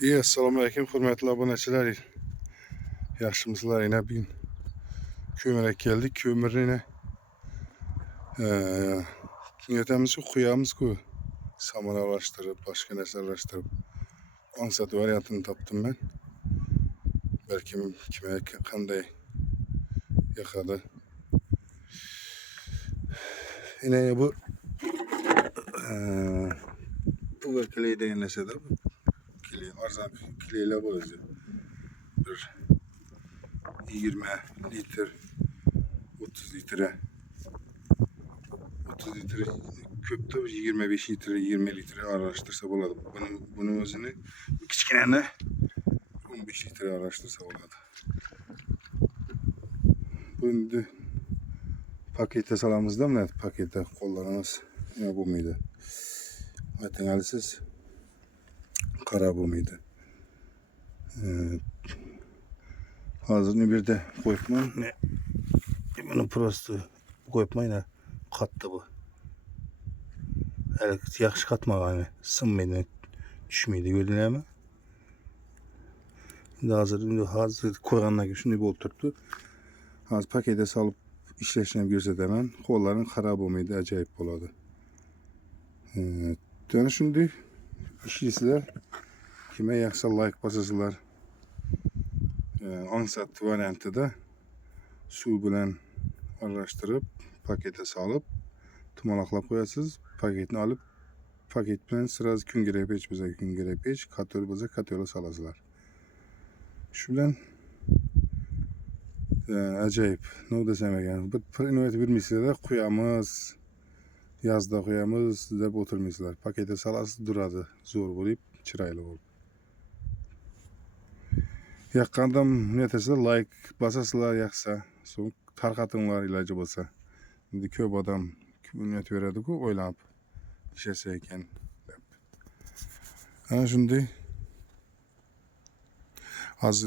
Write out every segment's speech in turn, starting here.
İyi, assalamu alaikum, hürmetli aboneçiler. Yaşımızlar yine bir kömürek geldik. Kömür yine niyetimizi koyamız ki samara araştırıp, başka nesne araştırıp ansat varyantını taptım ben. Belki kime kanday yakadı. Yine bu kileyi de yenese de kileyi arzan kileyle bu özü. Bir 20 litre 30 litre köpte 25 litre 20 litre araştırsa buladı. Bunun özünü kiçkinene 15 litre araştırsa buladı. Şimdi pakete salamızda mı? Pakete kollarımız yine bu muydu? Zaten halsiz kara bu muydu? Hazırını bir de koyupman ne? Bunun prostu koyupmayla kattı bu. Evet, yaxşı katmağını sınmaydı, düşmeydi gördün mi? Şimdi hazır koyanlar gibi şimdi oturttu. Hazır pakete salıp işleşini gözetemem. Kolların xarab olmaydı, acayip boladı. Yani şimdi işleyiciler kime yaksa like basasılar. Ansat variantı da su bilen araştırıp pakete salıp tumalaqlab koyasınız. Paketini alıp paket bilen sırası gün gerepeç bize gün gerepeç katör bize katöre salasılar. Şu bilen acayip. Ne desem yani. Bir mislede koyamız. Yazda koyamız deb oturmaysızlar. Pakete salası duradı. Zor bulup, çıraylı bulup. Yakkandam neteside like basasılar yaksa, soğuk tarqatınlar ilacı bolsa. Şimdi köp adam kübünet veredi ki oylanıp işese eken. Ana şimdi az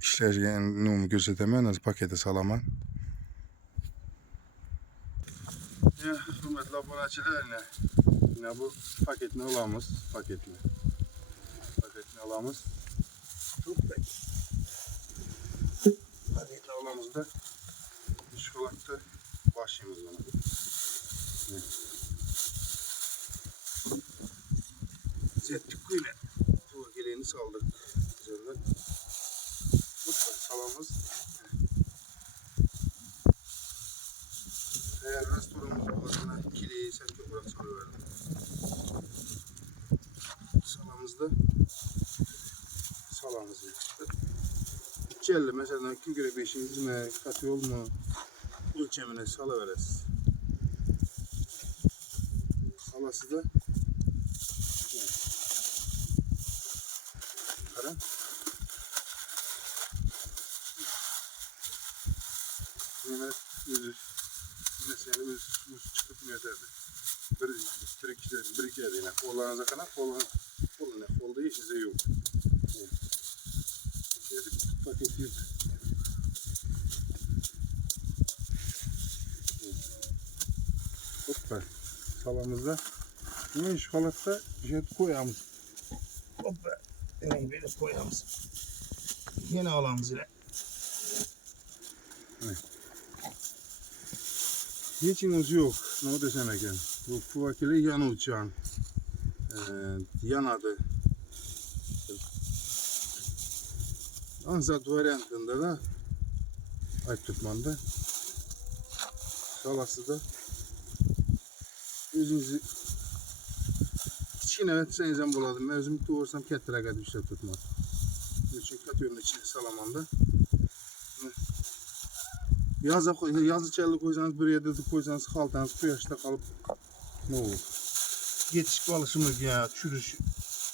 işleşgen numu gözetemen, az pakete salaman. Ya, hürmetli aboneçiler yine bu paketini alamız, paketini alamız. Paketini alamız da çikolata başlayımız ona. Zettik ile bu geleğini saldık. Güzel. Bu salamız. Eğer restoranımız olmasına kileyi sen çok bırak salıverdim. Salamızda salamızı içeride mesela kim göre beşinizine katı mu ölçemine salıveririz. Salası da kara. Yine mesela bir çıkıp yeterli. Bir iki yine kollarınıza kadar kolun kolda hiç size yok. İçeri paket yok. Hoppa salamızda yine şu halatta bir şey koyamız. Hoppa yine böyle koyamız. Yine alamız ile. Hiç inucu yok. Ne desem eken. Bu fuvakili yan uçağın. Yanadı. Ansat variantında da ayıp tutmanda salası da özünüzü içine evet sen buladım. Ben özümü doğursam kettere kadar bir şey tutmaz. Çünkü katıyorum içine salamanda. Yazı çaylı koysanız bir yerde de koysanız haltanız kıyaşta kalıp ne olur? Geçiş alışımız ya çürüş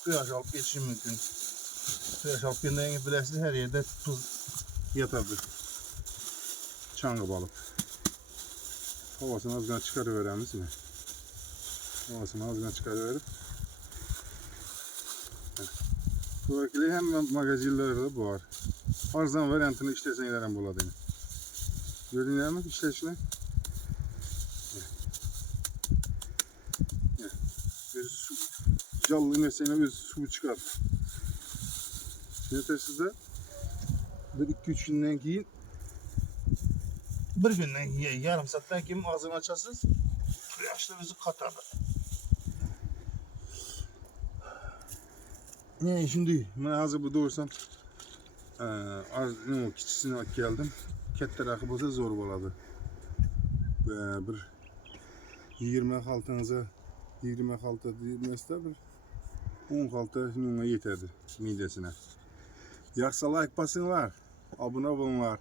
kıyaş alıp geçişim mümkün. Kıyaş alıp kendine bilesiz her yerde tuz yatadır. Çangı balık. Havasını azından çıkarıveremiz mi? Havasını azından çıkarıverip bu vakili hem magazinlerde bu var. Arzan variantını işlesen ilerden buladığını. Gördüğünüz gibi işleşine. Canlı mesela öz su çıkar. Ertesinde bir 2-3 günden keyin bir günden keyin yarım saatten keyin ağzını açasınız. Yaşlı bizi katardı. Ne şimdi ben hazır bu doğursam az ne o kiçisini alıp geldim. Ket tarafı bolsa zor boladı. Bir 26'nıza 26 demesde bir 16 nuna yeterdi midesine. Yaxşı like basınlar, abone olunlar.